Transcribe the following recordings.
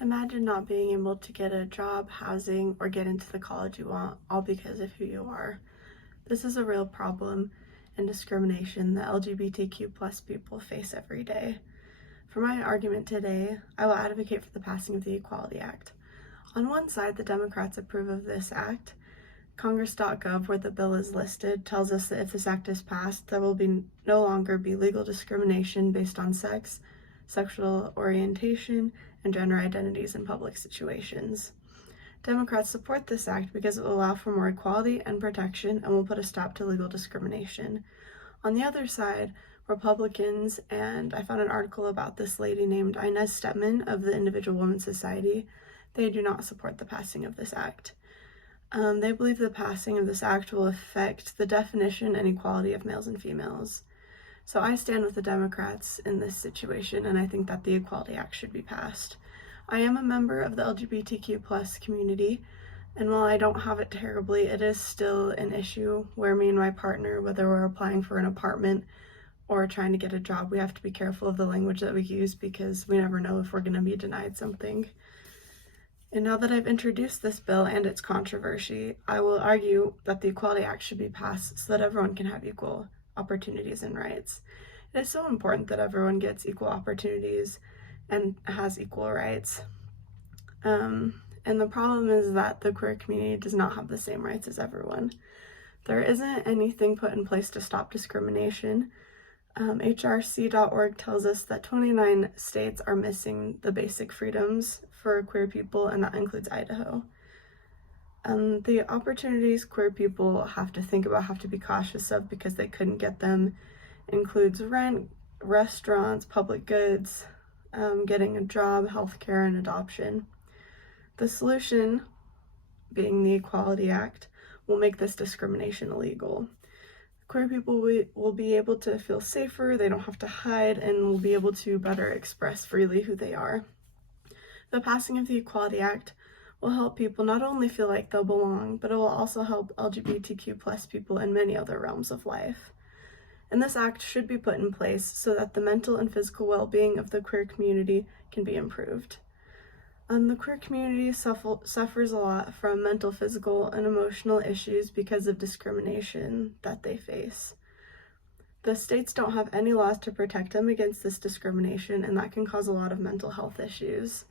Imagine not being able to get a job, housing, or get into the college you want, all because of who you are. This is a real problem and discrimination that LGBTQ plus people face every day. For my argument today, I will advocate for the passing of the Equality Act. On one side, the Democrats approve of this act. Congress.gov, where the bill is listed, tells us that if this act is passed, there will no longer be legal discrimination based on sex, sexual orientation, and gender identities in public situations. Democrats support this act because it will allow for more equality and protection and will put a stop to legal discrimination. On the other side, Republicans, and I found an article about this lady named Inez Stepman of the Individual Women's Society, they do not support the passing of this act. They believe the passing of this act will affect the definition and equality of males and females. So I stand with the Democrats in this situation, and I think that the Equality Act should be passed. I am a member of the LGBTQ plus community, and while I don't have it terribly, it is still an issue where me and my partner, whether we're applying for an apartment or trying to get a job, we have to be careful of the language that we use because we never know if we're going to be denied something. And now that I've introduced this bill and its controversy, I will argue that the Equality Act should be passed so that everyone can have equal opportunities and rights. It is so important that everyone gets equal opportunities and has equal rights. And the problem is that the queer community does not have the same rights as everyone. There isn't anything put in place to stop discrimination. HRC.org tells us that 29 states are missing the basic freedoms for queer people, and that includes Idaho. The opportunities queer people have to think about, have to be cautious of because they couldn't get them, includes rent, restaurants, public goods, getting a job, healthcare, and adoption. The solution, being the Equality Act, will make this discrimination illegal. Queer people will be able to feel safer, they don't have to hide, and will be able to better express freely who they are. The passing of the Equality Act will help people not only feel like they'll belong, but it will also help LGBTQ plus people in many other realms of life. And this act should be put in place so that the mental and physical well-being of the queer community can be improved. The queer community suffers a lot from mental, physical, and emotional issues because of discrimination that they face. The states don't have any laws to protect them against this discrimination, and that can cause a lot of mental health issues.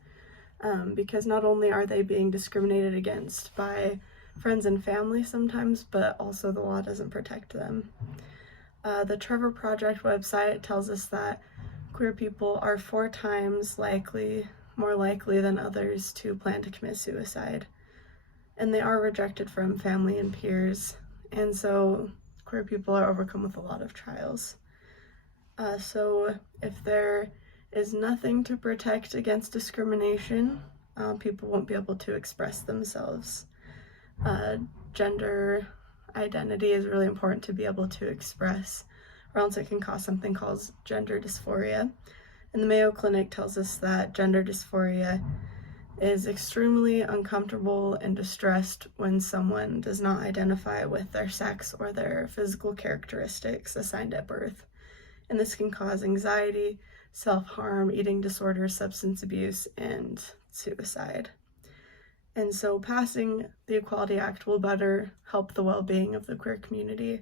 Because not only are they being discriminated against by friends and family sometimes, but also the law doesn't protect them. The Trevor Project website tells us that queer people are 4 times more likely than others to plan to commit suicide, and they are rejected from family and peers, and so queer people are overcome with a lot of trials. So if there is nothing to protect against discrimination, people won't be able to express themselves. Gender identity is really important to be able to express, or else it can cause something called gender dysphoria. And the Mayo Clinic tells us that gender dysphoria is extremely uncomfortable and distressed when someone does not identify with their sex or their physical characteristics assigned at birth. And this can cause anxiety, self-harm, eating disorders, substance abuse, and suicide. And so passing the Equality Act will better help the well-being of the queer community.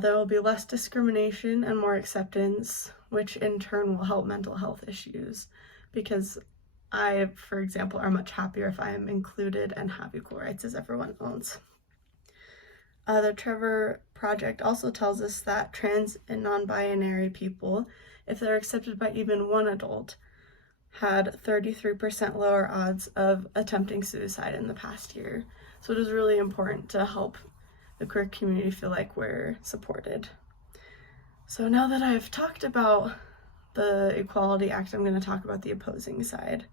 There will be less discrimination and more acceptance, which in turn will help mental health issues, because I, for example, are much happier if I am included and have equal rights as everyone else. The Trevor Project also tells us that trans and non-binary people, if they're accepted by even one adult, had 33% lower odds of attempting suicide in the past year. So it is really important to help the queer community feel like we're supported. So now that I've talked about the Equality Act, I'm going to talk about the opposing side.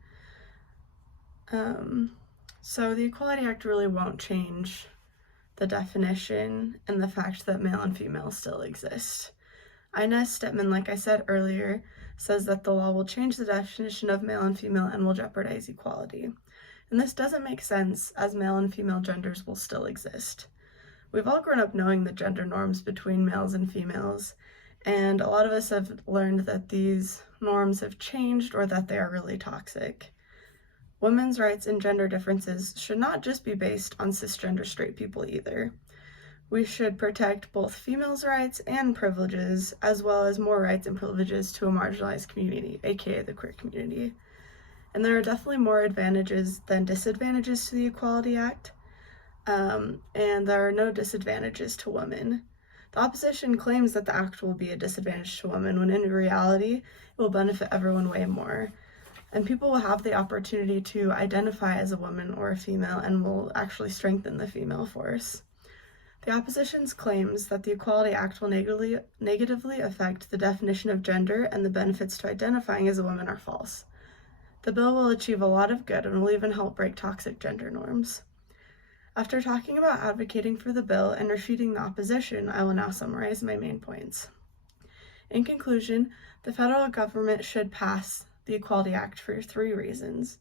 So the Equality Act really won't change the definition and the fact that male and female still exist. Inez Stepman, like I said earlier, says that the law will change the definition of male and female and will jeopardize equality. And this doesn't make sense, as male and female genders will still exist. We've all grown up knowing the gender norms between males and females, and a lot of us have learned that these norms have changed or that they are really toxic. Women's rights and gender differences should not just be based on cisgender straight people either. We should protect both females' rights and privileges, as well as more rights and privileges to a marginalized community, aka the queer community. And there are definitely more advantages than disadvantages to the Equality Act, and there are no disadvantages to women. The opposition claims that the act will be a disadvantage to women, when in reality, it will benefit everyone way more. And people will have the opportunity to identify as a woman or a female and will actually strengthen the female force. The opposition's claims that the Equality Act will negatively affect the definition of gender and the benefits to identifying as a woman are false. The bill will achieve a lot of good and will even help break toxic gender norms. After talking about advocating for the bill and refuting the opposition, I will now summarize my main points. In conclusion, the federal government should pass the Equality Act for 3 reasons.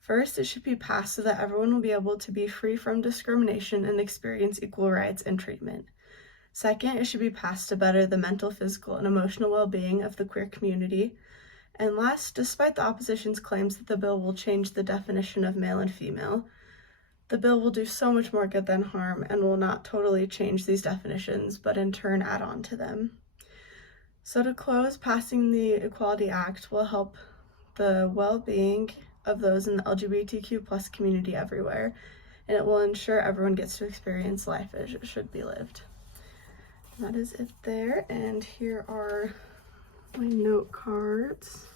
First, it should be passed so that everyone will be able to be free from discrimination and experience equal rights and treatment. Second, it should be passed to better the mental, physical, and emotional well-being of the queer community. And last, despite the opposition's claims that the bill will change the definition of male and female, the bill will do so much more good than harm and will not totally change these definitions, but in turn add on to them. So to close, passing the Equality Act will help the well-being of those in the LGBTQ+ community everywhere, and it will ensure everyone gets to experience life as it should be lived. And that is it there, and here are my note cards.